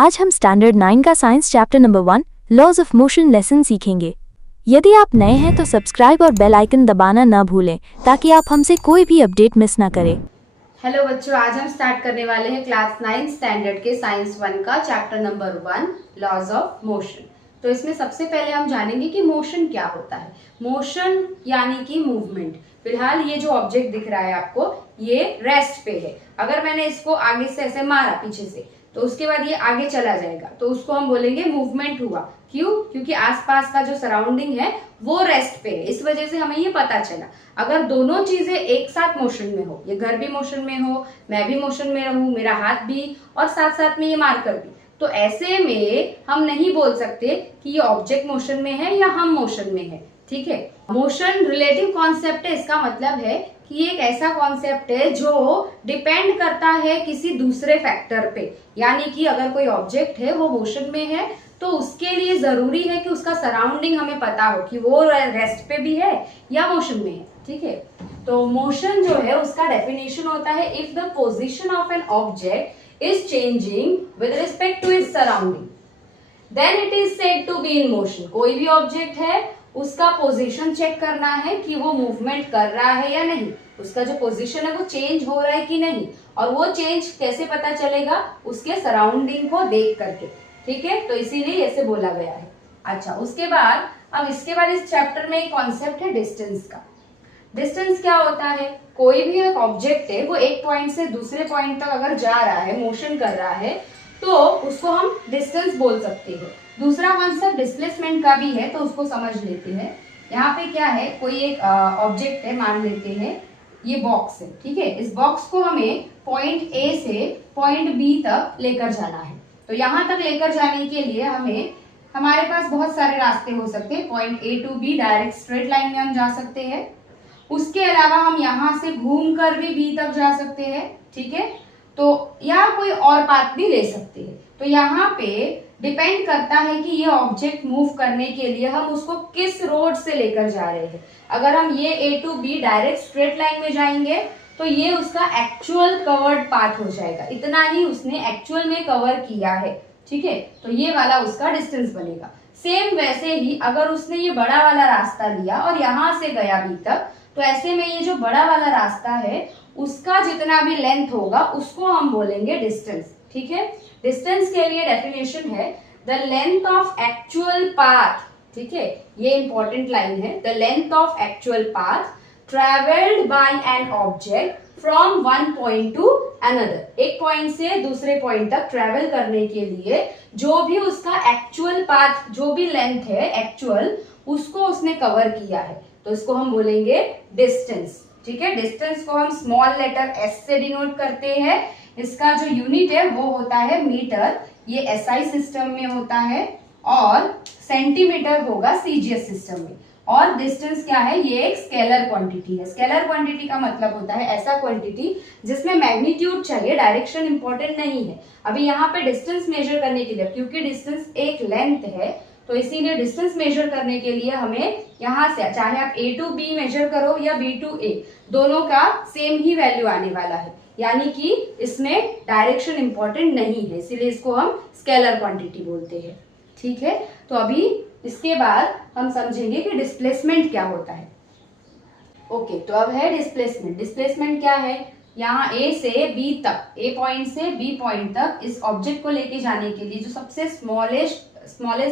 आज हम स्टैंडर्ड 9 का science chapter number 1 laws of motion lesson सीखेंगे। यदि आप नए हैं तो सब्सक्राइब और बेल आइकन दबाना ना भूलें ताकि आप हमसे कोई भी अपडेट मिस ना करें। हेलो बच्चों, आज हम स्टार्ट करने वाले हैं क्लास 9 स्टैंडर्ड के साइंस 1 का chapter number 1 laws of motion. तो इसमें सबसे पहले हम जानेंगे कि मोशन क्या होता है। मोशन यानी कि मूवमेंट। फिलहाल ये जो ऑब्जेक्ट दिख रहा है आपको, ये रेस्ट पे है। अगर मैंने इसको आगे से ऐसे मारा पीछे से, तो उसके बाद ये आगे चला जाएगा, तो उसको हम बोलेंगे मूवमेंट हुआ। क्यों? क्योंकि आसपास का जो सराउंडिंग है वो रेस्ट पे है, इस वजह से हमें ये पता चला। अगर दोनों चीजें एक साथ मोशन में हो, ये घर भी मोशन में हो, मैं भी मोशन में रहूं, मेरा हाथ भी, और साथ साथ में ये मार्कर भी, तो ऐसे में हम नहीं बोल सकते कि ये ऑब्जेक्ट मोशन में है या हम मोशन में है। ठीक है, मोशन रिलेटिव कॉन्सेप्ट है। इसका मतलब है कि एक ऐसा कॉन्सेप्ट है जो डिपेंड करता है किसी दूसरे फैक्टर पे। यानी कि अगर कोई ऑब्जेक्ट है वो मोशन में है, तो उसके लिए जरूरी है कि उसका सराउंडिंग हमें पता हो कि वो रेस्ट पे भी है या मोशन में है। ठीक है, तो मोशन जो है उसका डेफिनेशन होता है, if the position of an object is changing with respect to its surrounding then it is said to be in motion. कोई भी ऑब्जेक्ट है, उसका पोजीशन चेक करना है कि वो मूवमेंट कर रहा है या नहीं, उसका जो पोजीशन है वो चेंज हो रहा है कि नहीं, और वो चेंज कैसे पता चलेगा? उसके सराउंडिंग को देख करके। ठीक है, तो इसीलिए ऐसे बोला गया है। अच्छा, उसके बाद अब इसके बाद इस चैप्टर में एक कॉन्सेप्ट है डिस्टेंस का। डिस्टेंस क्या होता है? कोई भी एक ऑब्जेक्ट है, वो एक पॉइंट से दूसरे पॉइंट तक अगर जा रहा है, मोशन कर रहा है, तो उसको हम डिस्टेंस बोल सकते हैं। दूसरा कॉन्सेप्ट डिस्प्लेसमेंट का भी है, तो उसको समझ लेते हैं। यहाँ पे क्या है, कोई एक ऑब्जेक्ट है, मान लेते हैं ये बॉक्स है। ठीक है, इस बॉक्स को हमें पॉइंट ए से पॉइंट बी तक लेकर जाना है। तो यहाँ तक लेकर जाने के लिए हमारे पास बहुत सारे रास्ते हो सकते हैं। Point A to B direct straight line में हम जा सकते हैं। उसके अलावा हम यहाँ से घूम कर भी बी तक जा सकते हैं। ठीक है, तो यहाँ कोई और पाथ भी ले सकते हैं। तो यहाँ पे डिपेंड करता है कि ये ऑब्जेक्ट मूव करने के लिए हम उसको किस रोड से लेकर जा रहे हैं। अगर हम ये A to B direct straight line में जाएंगे, तो ये उसका एक्चुअल कवर्ड पाथ हो जाएगा, इतना ही उसने एक्चुअल में कवर किया है। ठीक है, तो ये वाला उसका डिस्टेंस बनेगा। सेम वैसे ही अगर उसने ये बड़ा वाला रास्ता लिया और यहाँ से गया बी तक, तो ऐसे में ये जो बड़ा वाला रास्ता है उसका जितना भी लेंथ होगा उसको हम बोलेंगे डिस्टेंस। ठीक है, डिस्टेंस के लिए डेफिनेशन है the length of actual path. ठीक है, ये इंपॉर्टेंट लाइन है, the length of actual path travelled by an object from one point two another. एक पॉइंट से दूसरे पॉइंट तक ट्रेवल करने के लिए जो भी उसका एक्चुअल पाथ, जो भी लेंथ है एक्चुअल, उसको उसने कवर किया है, तो इसको हम बोलेंगे डिस्टेंस। ठीक है, डिस्टेंस को हम स्मॉल लेटर एस से डिनोट करते हैं। इसका जो यूनिट है वो होता है मीटर, ये एसआई सिस्टम में होता है, और सेंटीमीटर होगा सीजीएस सिस्टम में। और डिस्टेंस क्या है? ये एक स्केलर क्वांटिटी है। स्केलर क्वांटिटी का मतलब होता है ऐसा क्वांटिटी जिसमें मैग्नीट्यूड चाहिए, डायरेक्शन इंपॉर्टेंट नहीं है। अभी यहाँ पे डिस्टेंस मेजर करने के लिए, क्योंकि डिस्टेंस एक लेंथ है, तो इसीलिए डिस्टेंस मेजर करने के लिए हमें यहाँ से, चाहे आप ए टू बी मेजर करो या बी टू ए, दोनों का सेम ही वैल्यू आने वाला है। यानी कि इसमें डायरेक्शन इंपॉर्टेंट नहीं है, इसीलिए इसको हम स्केलर क्वांटिटी बोलते हैं। ठीक है, तो अभी इसके बाद हम समझेंगे कि डिस्प्लेसमेंट क्या होता है। ओके, तो अब है डिस्प्लेसमेंट। डिस्प्लेसमेंट क्या है? यहाँ ए से बी तक, ए पॉइंट से बी पॉइंट तक इस ऑब्जेक्ट को लेके जाने के लिए जो सबसे स्मॉलेस्ट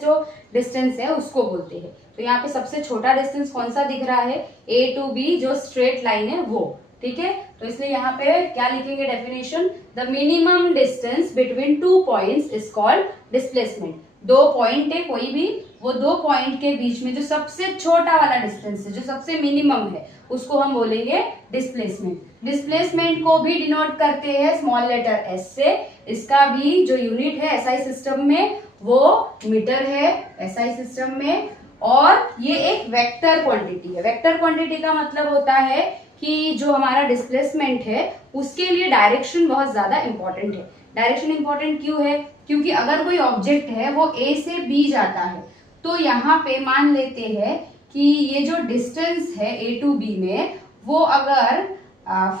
जो डिस्टेंस है उसको बोलते हैं। तो यहाँ पे सबसे छोटा डिस्टेंस कौन सा दिख रहा है? ए टू बी जो स्ट्रेट लाइन है वो। ठीक है, तो इसलिए यहाँ पे क्या लिखेंगे definition? The minimum distance between two points is called displacement. दो पॉइंट है कोई भी, वो दो पॉइंट के बीच में जो सबसे छोटा वाला डिस्टेंस है, जो सबसे मिनिमम है, उसको हम बोलेंगे डिस्प्लेसमेंट। डिस्प्लेसमेंट को भी डिनोट करते हैं स्मॉल लेटर एस से। इसका भी जो यूनिट है एसआई सिस्टम में वो मीटर है, एसआई सिस्टम में, और ये एक वेक्टर क्वांटिटी है। वेक्टर क्वांटिटी का मतलब होता है कि जो हमारा डिस्प्लेसमेंट है उसके लिए डायरेक्शन बहुत ज्यादा इंपॉर्टेंट है। डायरेक्शन इंपॉर्टेंट क्यों है? क्योंकि अगर कोई ऑब्जेक्ट है वो ए से बी जाता है, तो यहाँ पे मान लेते हैं कि ये जो डिस्टेंस है ए टू बी में, वो अगर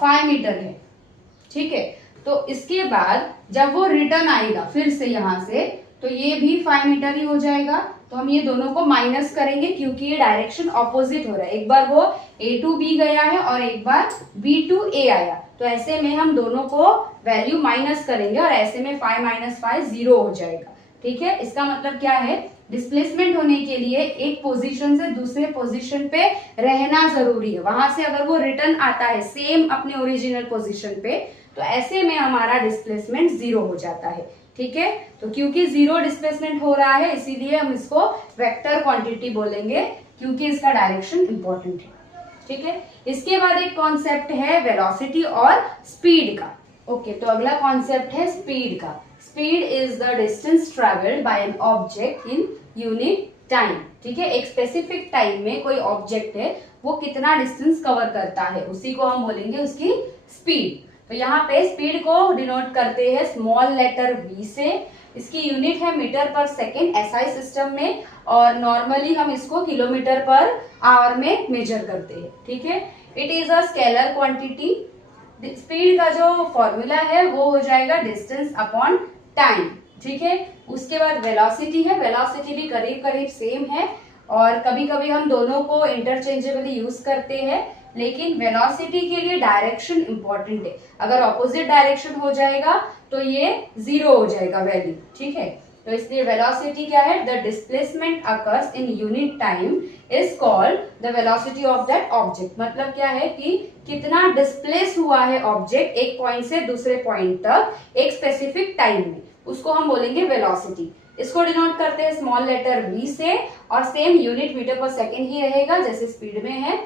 5 मीटर है, ठीक है, तो इसके बाद जब वो रिटर्न आएगा फिर से यहाँ से, तो ये भी 5 मीटर ही हो जाएगा। तो हम ये दोनों को माइनस करेंगे क्योंकि ये डायरेक्शन ऑपोजिट हो रहा है। एक बार वो A to B गया है और एक बार B to A आया, तो ऐसे में हम दोनों को वैल्यू माइनस करेंगे और ऐसे में 5 माइनस 5 0 हो जाएगा। ठीक है, इसका मतलब क्या है, डिस्प्लेसमेंट होने के लिए एक पोजीशन से दूसरे पोजीशन पे रहना जरूरी है। वहां से अगर वो रिटर्न आता है सेम अपने ओरिजिनल पोजीशन पे, तो ऐसे में हमारा डिस्प्लेसमेंट 0 हो जाता है। ठीक है, तो क्योंकि 0 डिस्प्लेसमेंट हो रहा है इसीलिए हम इसको वेक्टर क्वांटिटी बोलेंगे, क्योंकि इसका डायरेक्शन इंपॉर्टेंट है। ठीक है, इसके बाद एक कॉन्सेप्ट है वेलोसिटी और स्पीड का। ओके, तो अगला कॉन्सेप्ट है स्पीड का। Speed is the distance travelled by an object in unit time. ठीक है, एक स्पेसिफिक टाइम में कोई ऑब्जेक्ट है वो कितना डिस्टेंस कवर करता है, उसी को हम बोलेंगे उसकी स्पीड। तो यहाँ पे स्पीड को डिनोट करते हैं स्मॉल लेटर v से। इसकी यूनिट है मीटर पर सेकेंड SI सिस्टम में, और नॉर्मली हम इसको किलोमीटर पर आवर में मेजर करते हैं। ठीक है, it is a scalar quantity. Speed का जो फॉर्मूला है वो हो जाएगा डिस्टेंस अपॉन टाइम। ठीक है, उसके बाद वेलोसिटी है। वेलोसिटी भी करीब करीब सेम है और कभी कभी हम दोनों को इंटरचेंजेबली यूज करते हैं, लेकिन वेलोसिटी के लिए डायरेक्शन इंपॉर्टेंट है। अगर ऑपोजिट डायरेक्शन हो जाएगा तो ये 0 हो जाएगा वैल्यू। ठीक है, तो इसलिए वेलोसिटी क्या है, the displacement occurs in unit time is called the velocity of that object. मतलब क्या है कि कितना डिस्प्लेस हुआ है ऑब्जेक्ट एक पॉइंट से दूसरे पॉइंट तक एक स्पेसिफिक टाइम में, उसको हम बोलेंगे वेलोसिटी। इसको डिनोट करते हैं स्मॉल लेटर v से, और सेम यूनिट मीटर पर सेकेंड ही रहेगा जैसे स्पीड में है।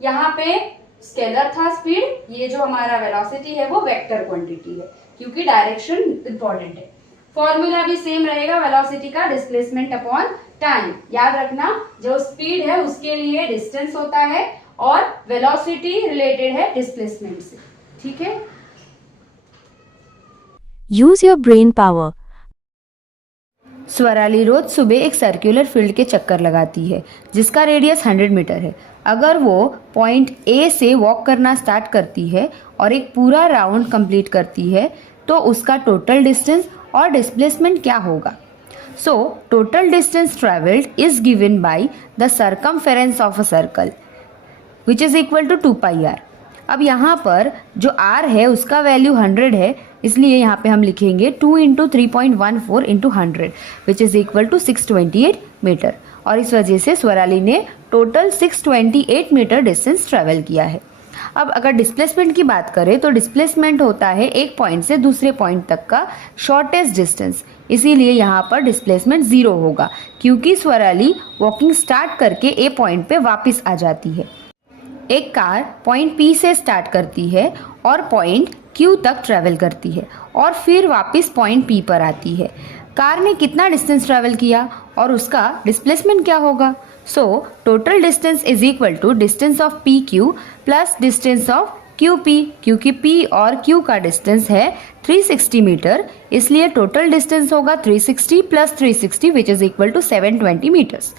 यहाँ पे स्केलर था स्पीड, ये जो हमारा वेलोसिटी है वो वेक्टर क्वांटिटी है, क्योंकि डायरेक्शन इंपॉर्टेंट है। फॉर्मूला भी सेम रहेगा वेलोसिटी का, डिस्प्लेसमेंट अपॉन टाइम। याद रखना, जो स्पीड है उसके लिए डिस्टेंस होता है और वेलोसिटी रिलेटेड है डिस्प्लेसमेंट से। ठीक है, use your brain power. Swarali रोज सुबह एक सर्कुलर फील्ड के चक्कर लगाती है जिसका रेडियस 100 मीटर है। अगर वो पॉइंट ए से वॉक करना स्टार्ट करती है और एक पूरा राउंड कंप्लीट करती है तो उसका टोटल डिस्टेंस और डिस्प्लेसमेंट क्या होगा। So total distance travelled is given by the circumference of a circle which is equal to 2πr। अब यहाँ पर जो r है उसका वैल्यू 100 है, इसलिए यहाँ पे हम लिखेंगे 2 into 3.14 into 100 which is equal to 628 metre. और इस वजह से स्वराली ने टोटल 628 मीटर डिस्टेंस ट्रेवल किया है। अब अगर डिस्प्लेसमेंट की बात करें तो डिस्प्लेसमेंट होता है एक पॉइंट से दूसरे पॉइंट तक का शॉर्टेस्ट डिस्टेंस, इसीलिए यहाँ पर डिस्प्लेसमेंट 0 होगा क्योंकि स्वराली वॉकिंग स्टार्ट करके ए पॉइंट पे वापस आ जाती है। एक कार पॉइंट P से स्टार्ट करती है और पॉइंट Q तक ट्रैवल करती है और फिर वापस पॉइंट P पर आती है। कार ने कितना डिस्टेंस ट्रैवल किया और उसका डिस्प्लेसमेंट क्या होगा। So total distance is equal to distance of PQ plus distance of QP, क्योंकि P और Q का डिस्टेंस है 360 मीटर, इसलिए टोटल डिस्टेंस होगा 360 plus 360 which is equal to 720 metres.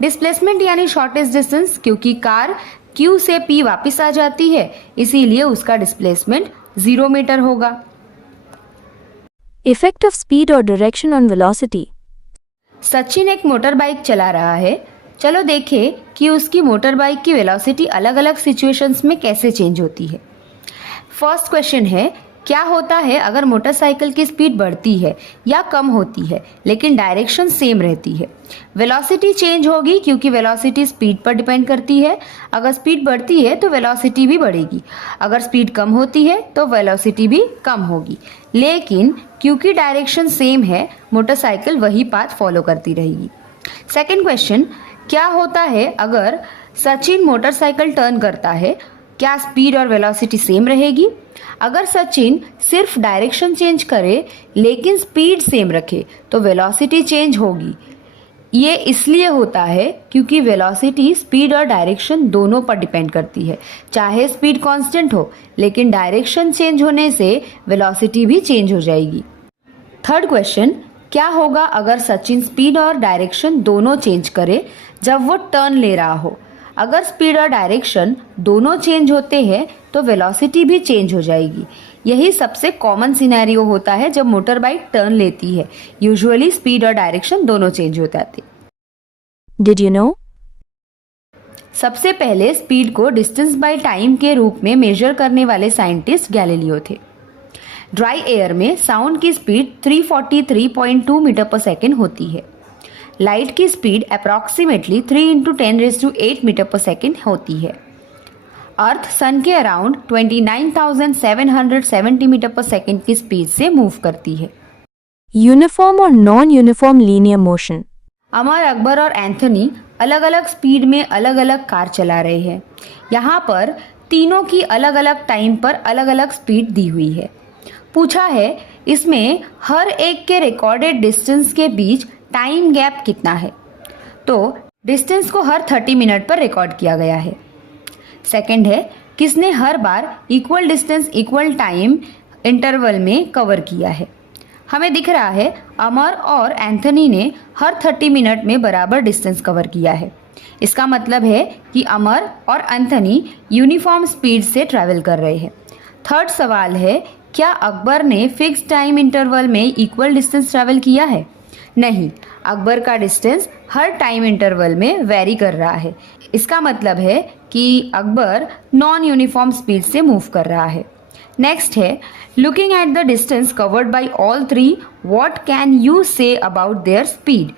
Displacement यानी शॉर्टेस्ट डिस्टेंस, क्योंकि कार Q से P वापस आ जाती है इसीलिए उसका डिस्प्लेसमेंट 0 मीटर होगा। इफेक्ट ऑफ स्पीड और डायरेक्शन ऑन वेलोसिटी। सचिन एक मोटर बाइक चला रहा है। चलो देखें कि उसकी मोटर बाइक की वेलोसिटी अलग अलग सिचुएशंस में कैसे चेंज होती है। फर्स्ट क्वेश्चन है, क्या होता है अगर मोटरसाइकिल की स्पीड बढ़ती है या कम होती है लेकिन डायरेक्शन सेम रहती है। वेलोसिटी चेंज होगी क्योंकि वेलोसिटी स्पीड पर डिपेंड करती है। अगर स्पीड बढ़ती है तो वेलोसिटी भी बढ़ेगी, अगर स्पीड कम होती है तो वेलोसिटी भी कम होगी, लेकिन क्योंकि डायरेक्शन सेम है मोटरसाइकिल वही पाथ फॉलो करती रहेगी। सेकेंड क्वेश्चन, क्या होता है अगर सचिन मोटरसाइकिल टर्न करता है, क्या स्पीड और वेलोसिटी सेम रहेगी। अगर सचिन सिर्फ डायरेक्शन चेंज करे लेकिन स्पीड सेम रखे तो वेलोसिटी चेंज होगी। ये इसलिए होता है क्योंकि वेलोसिटी स्पीड और डायरेक्शन दोनों पर डिपेंड करती है। चाहे स्पीड कांस्टेंट हो लेकिन डायरेक्शन चेंज होने से वेलोसिटी भी चेंज हो जाएगी। थर्ड क्वेश्चन, क्या होगा अगर सचिन स्पीड और डायरेक्शन दोनों चेंज करे जब वो टर्न ले रहा हो। अगर स्पीड और डायरेक्शन दोनों चेंज होते हैं तो वेलोसिटी भी चेंज हो जाएगी। यही सबसे कॉमन सिनेरियो होता है जब मोटर बाइक टर्न लेती है। यूजुअली स्पीड और डायरेक्शन दोनों चेंज हो जाते। Did you know? सबसे पहले स्पीड को डिस्टेंस बाय टाइम के रूप में मेजर करने वाले साइंटिस्ट गैलीलियो थे। ड्राई एयर में साउंड की स्पीड 343.2 मीटर पर सेकेंड होती है। लाइट की स्पीड अप्रॉक्सीमेटली 3 × 10⁸ मीटर पर सेकेंड होती है। अर्थ सन के अराउंड 29,770 मीटर पर सेकेंड की स्पीड से मूव करती है। यूनिफॉर्म और नॉन यूनिफॉर्म लीनियर मोशन। अमर, अकबर और एंथनी अलग अलग स्पीड में अलग अलग कार चला रहे हैं। यहाँ पर तीनों की अलग अलग टाइम पर अलग अलग स्पीड दी हुई है। पूछा है इसमें हर एक के रिकॉर्डेड डिस्टेंस के बीच टाइम गैप कितना है। तो डिस्टेंस को हर 30 मिनट पर रिकॉर्ड किया गया है। सेकंड है किसने हर बार equal distance equal time interval में कवर किया है। हमें दिख रहा है अमर और एंथनी ने हर 30 मिनट में बराबर डिस्टेंस कवर किया है। इसका मतलब है कि अमर और एंथनी यूनिफॉर्म स्पीड से ट्रैवल कर रहे हैं। थर्ड सवाल है क्या अकबर ने फिक्स टाइम इंटरवल में इक्वल डिस्टेंस ट्रैवल किया है। नहीं, अकबर का डिस्टेंस हर टाइम इंटरवल में वेरी कर रहा है। इसका मतलब है कि अकबर नॉन यूनिफॉर्म स्पीड से मूव कर रहा है। नेक्स्ट है looking at the distance covered by all three what can you say about their speed.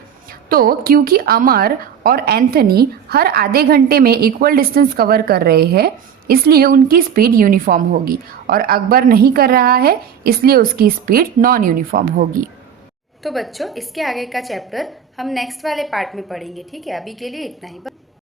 तो क्योंकि अमर और एंथनी हर आधे घंटे में इक्वल डिस्टेंस कवर कर रहे हैं इसलिए उनकी स्पीड यूनिफॉर्म होगी और अकबर नहीं कर रहा है इसलिए उसकी स्पीड नॉन यूनिफॉर्म होगी। तो बच्चों इसके आगे का चैप्टर हम नेक्स्ट वाले पार्ट में पढ़ेंगे, ठीक है। अभी के लिए इतना ही।